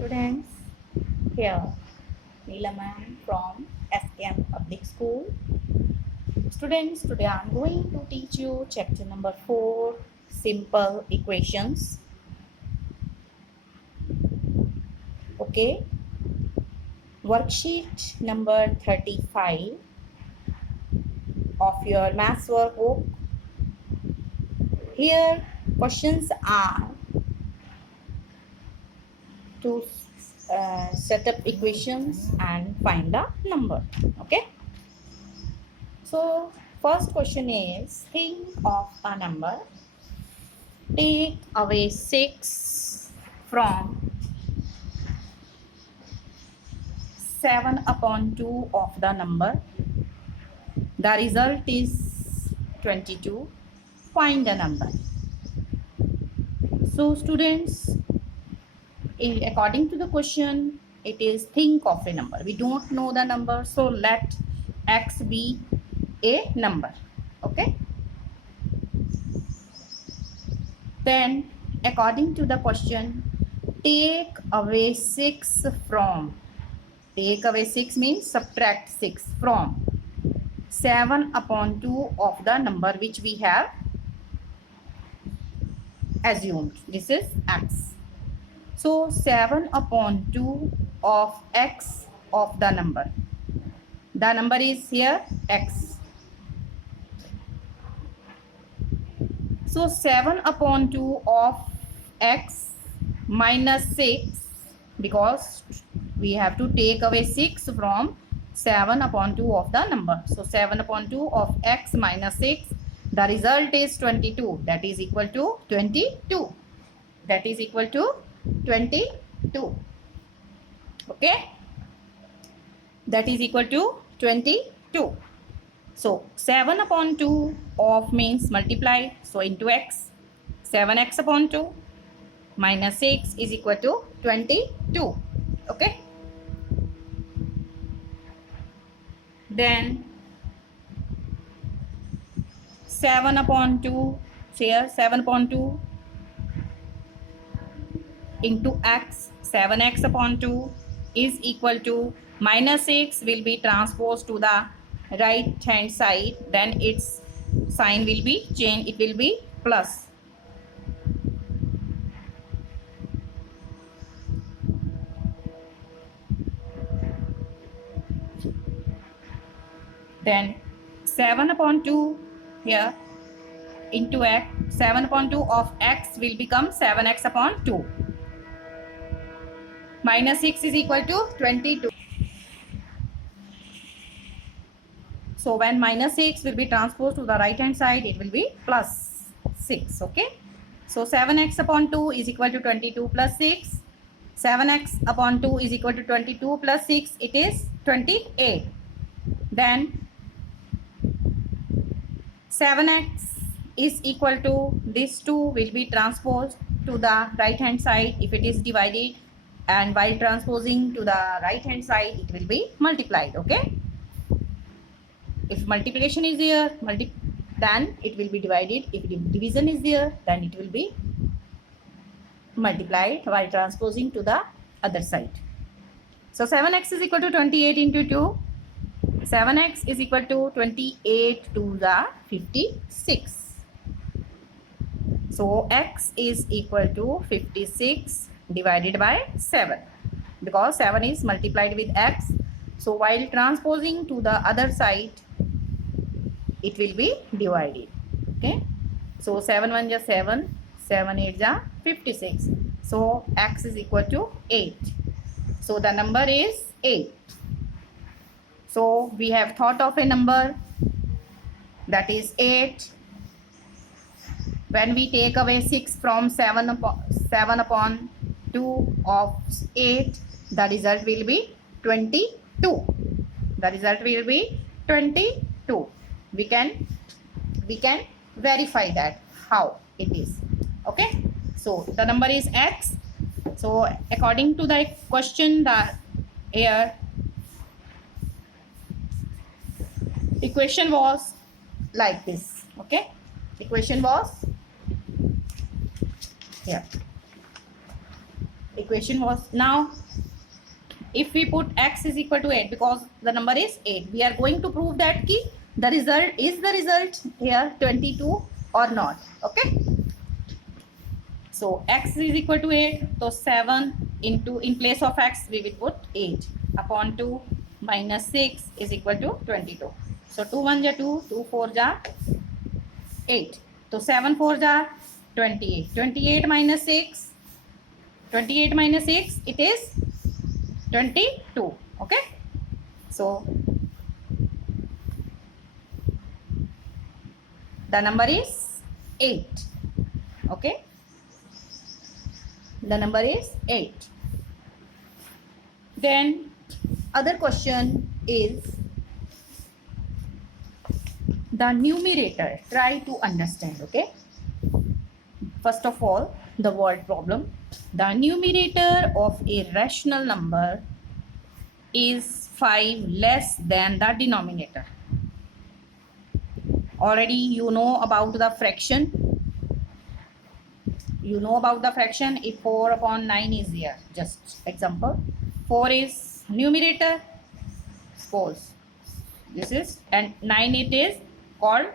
students. Here, Neela ma'am from SKM Public School. Students, today I am going to teach you chapter number 4, Simple Equations. Okay, worksheet number 35 of your maths workbook. Here, questions are to set up equations and find the number. Okay, so first question is, think of a number. Take away 6 from 7/2 of the number. The result is 22. Find the number. So students, according to the question, it is think of a number. We don't know the number, so let x be a number. Okay. Then according to the question, take away 6 from. Take away 6 means subtract 6 from 7/2 of the number which we have assumed. This is x. So 7/2 of x of the number. The number is here x. So 7/2 of x minus 6, because we have to take away 6 from 7/2 of the number. So 7/2 of x minus 6, the result is 22. That is equal to 22. That is equal to 22. Okay. That is equal to 22. So 7/2 of means multiply. So into x. 7x/2 minus 6 is equal to 22. Okay. Then 7/2, here 7/2 into x, 7x/2 is equal to minus 6 will be transposed to the right hand side, then its sign will be changed, it will be plus. Then 7/2 here into x, 7/2 of x will become 7x/2. Minus 6 is equal to 22. So when minus 6 will be transposed to the right hand side, it will be plus 6. Okay. So 7x/2 is equal to 22 plus 6. 7x/2 is equal to 22 plus 6. It is 28. Then 7x is equal to this 2 will be transposed to the right hand side if it is divided, and while transposing to the right hand side it will be multiplied. Okay. If multiplication is there, then it will be divided. If division is there, then it will be multiplied while transposing to the other side. So 7x is equal to 28 into 2. 7x is equal to 28 to the 56. So x is equal to 56 divided by 7, because 7 is multiplied with x. So while transposing to the other side, it will be divided. Okay. So 7 1 is 7, 7 8 is 56. So x is equal to 8. So the number is 8. So we have thought of a number, that is 8. When we take away 6 from 7/2 of 8, the result will be 22. The result will be 22. We can verify that how it is. Okay. So the number is x. So according to the question, the here equation was like this. Okay. Equation was here. equation was. Now if we put x is equal to 8, because the number is 8, we are going to prove that ki the result here 22 or not. Okay, so x is equal to 8, so 7 into, in place of x we will put 8 upon 2 minus 6 is equal to 22. So 2 1 ja 2, 2 4 ja 8, so 7 4 ja 28, 28 minus 6, 28 minus 6, it is 22. Okay, so the number is 8. Okay, the number is 8. Then other question is the numerator. Try to understand. Okay, first of all, the word problem. The numerator of a rational number is 5 less than the denominator. Already you know about the fraction. You know about the fraction. If 4 upon 9 is here, just example, 4 is numerator, suppose this is, and 9 it is called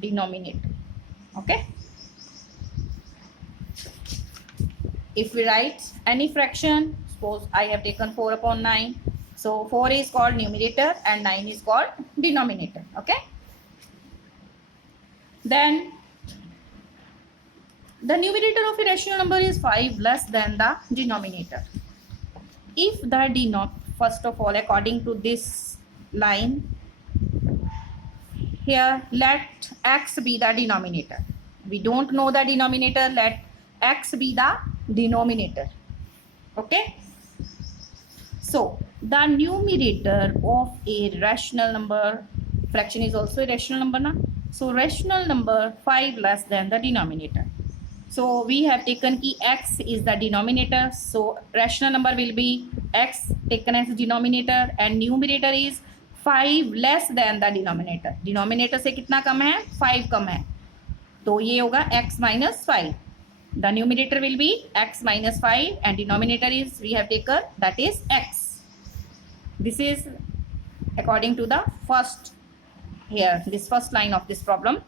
denominator. Okay, if we write any fraction, suppose I have taken 4 upon 9, so 4 is called numerator and 9 is called denominator. Okay, then the numerator of a rational number is 5 less than the denominator. If the first of all, according to this line here, let x be the denominator. We don't know the denominator, let x be the denominator. Okay, so the numerator of a rational number, fraction is also a rational number na? So rational number 5 less than the denominator. So we have taken ki x is the denominator, so rational number will be x taken as denominator and numerator is 5 less than the denominator. Denominator से कितना कम है? 5 कम है, तो ये होगा x minus 5. The numerator will be x minus 5 and denominator is, we have taken, that is x. This is according to the first here, this first line of this problem.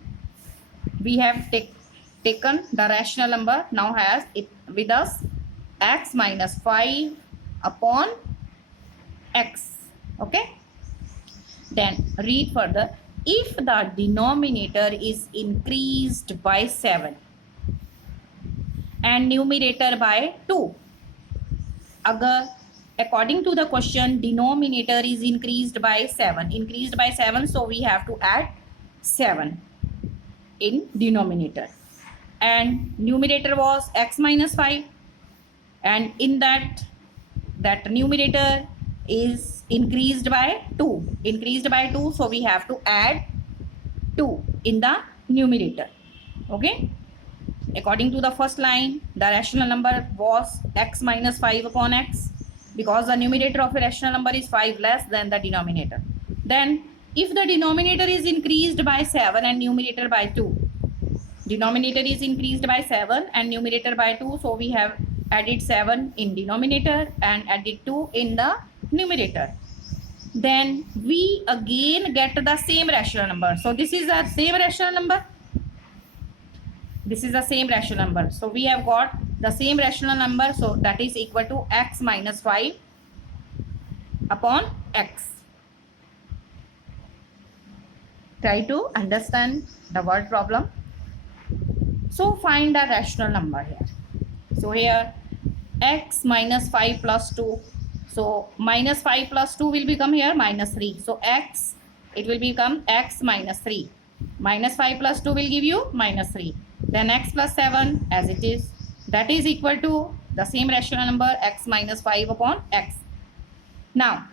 We have taken the rational number, now has it with us x minus 5 upon x. Okay, then read further. If the denominator is increased by 7 and numerator by 2, agar according to the question denominator is increased by 7, so we have to add 7 in denominator, and numerator was x minus 5, and in that numerator is increased by 2, so we have to add 2 in the numerator. Okay, according to the first line, the rational number was x minus 5 upon x, because the numerator of a rational number is 5 less than the denominator. Then if the denominator is increased by 7 and numerator by 2, denominator is increased by 7 and numerator by 2, so we have added 7 in denominator and added 2 in the numerator. Then we again get the same rational number. So this is the same rational number. This is the same rational number. So we have got the same rational number. So that is equal to x minus 5 upon x. Try to understand the word problem. So find the rational number here. So here x minus 5 plus 2. So minus 5 plus 2 will become here minus 3. So x, it will become x minus 3. Minus 5 plus 2 will give you minus 3. Then x plus 7 as it is. That is equal to the same rational number x minus 5 upon x. Now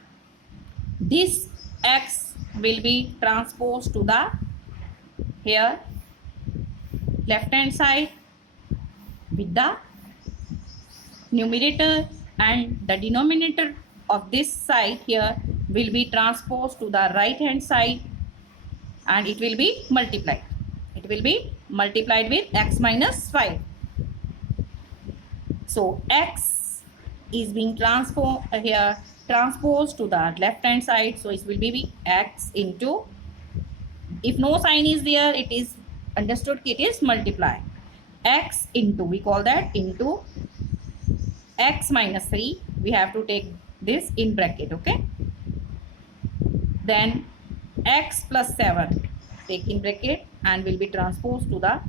this x will be transposed to the here left hand side with the numerator, and the denominator of this side here will be transposed to the right hand side and it will be multiplied. It will be multiplied with x minus 5. So x is being transposed to the left hand side, so it will be x into, if no sign is there, it is understood it is multiply, x into, we call that into x minus 3, we have to take this in bracket. Okay, then x plus 7 take in bracket and will be transposed to the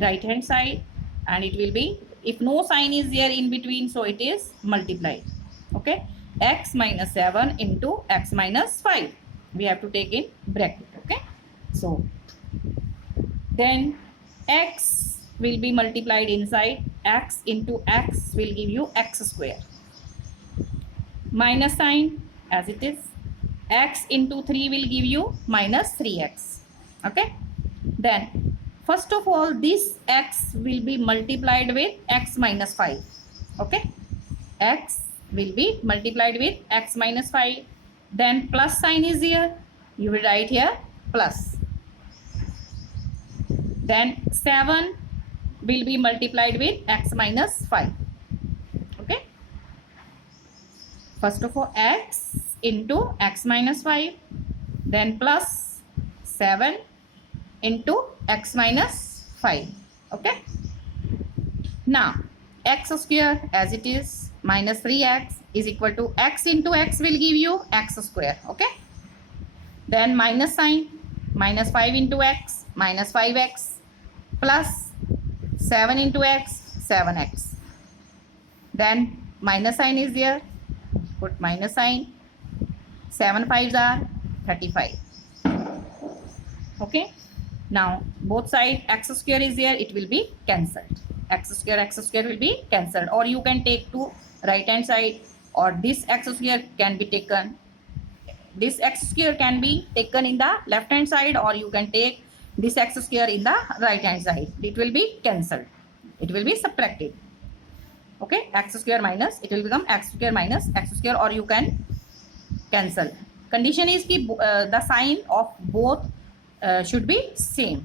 right hand side, and it will be, if no sign is there in between, so it is multiplied. Okay, x minus 7 into x minus 5, we have to take in bracket. Okay, so then x will be multiplied inside, x into x will give you x square, minus sign as it is, x into 3 will give you minus 3x. Okay, then first of all this x will be multiplied with x minus 5. Okay, x will be multiplied with x minus 5, then plus sign is here, you will write here plus, then 7 will be multiplied with x minus 5. Okay, first of all x into x minus 5, then plus 7 into x minus 5. Okay, now x square as it is, minus 3x is equal to x into x will give you x square. Okay, then minus sign, minus 5 into x minus 5x, plus 7 into x 7x, then minus sign is there, put minus sign, 7 5s are 35. Okay, now both side x square is there, it will be cancelled, x square will be cancelled, or you can take to right hand side, or this x square can be taken, this x square can be taken in the left hand side, or you can take this x square in the right hand side, it will be cancelled, it will be subtracted. Okay, x square minus, it will become x square minus x square, or you can cancel. Condition is ki the sign of both should be same.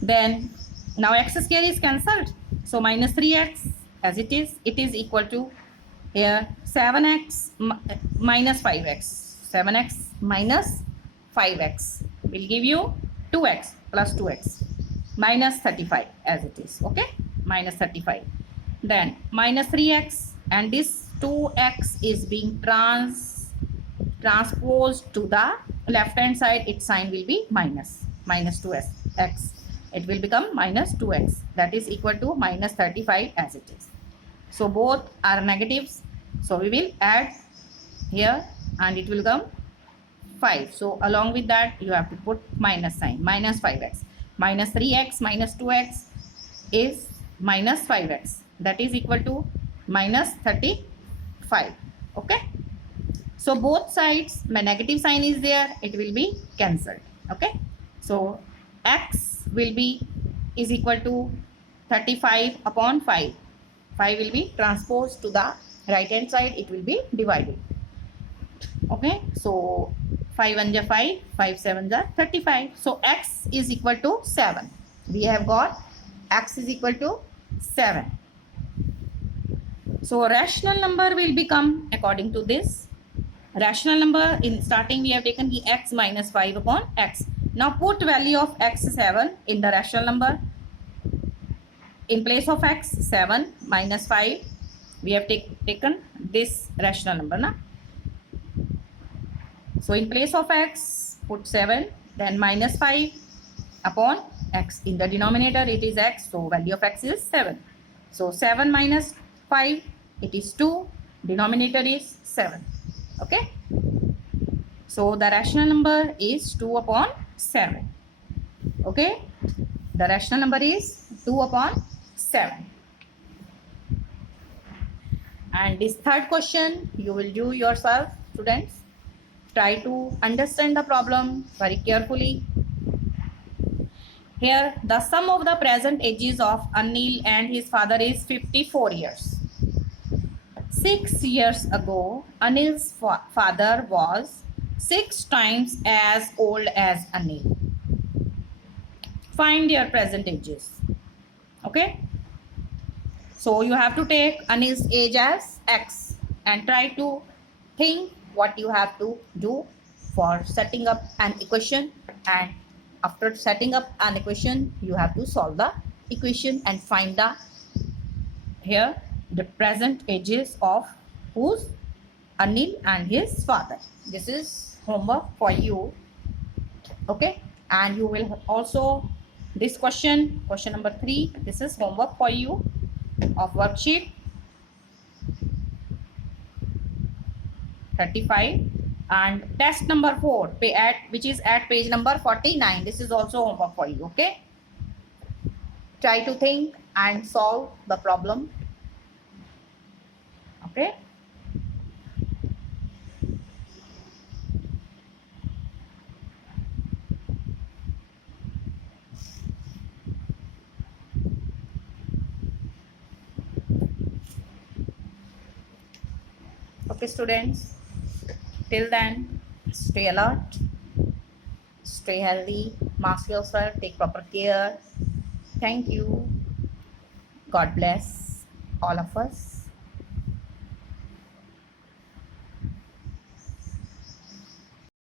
Then now x square is cancelled, so minus 3x as it is equal to here 7x minus 5x, 7x minus 5x will give you 2x plus 2x minus 35 as it is. Okay, minus 35, then minus 3x, and this 2x is being transposed to the left hand side, its sign will be minus 2x, it will become minus 2x, that is equal to minus 35 as it is. So both are negatives, so we will add here and it will come 5. So along with that you have to put minus sign, minus 5x, minus 3x minus 2x is minus 5x, that is equal to minus 35. Okay, so both sides my negative sign is there, it will be cancelled. Okay, so x will be is equal to 35 upon 5, 5 will be transposed to the right hand side, it will be divided. Okay, so 5 1 5, 5 7 35, so x is equal to 7, we have got x is equal to 7. So rational number will become according to this. Rational number in starting we have taken the x minus 5 upon x. Now put value of x 7 in the rational number. In place of x 7 minus 5 we have taken this rational number na? So in place of x put 7, then minus 5 upon x, in the denominator it is x, so value of x is 7. So 7 minus 5 it is 2, denominator is 7. Okay, so the rational number is 2 upon 7. Okay, the rational number is 2 upon 7. And this third question you will do yourself, students. Try to understand the problem very carefully. Here the sum of the present ages of Anil and his father is 54 years. 6 years ago, Anil's father was 6 times as old as Anil. Find their present ages. Okay. So you have to take Anil's age as X and try to think what you have to do for setting up an equation, and after setting up an equation you have to solve the equation and find the here the present ages of whose Anil and his father. This is homework for you. Okay, and you will also this question number 3, this is homework for you of worksheet 35, and test number 4 which is at page number 49. This is also homework for you. Okay, try to think and solve the problem. Okay, okay students, till then stay alert, stay healthy, mask yourself, take proper care. Thank you. God bless all of us.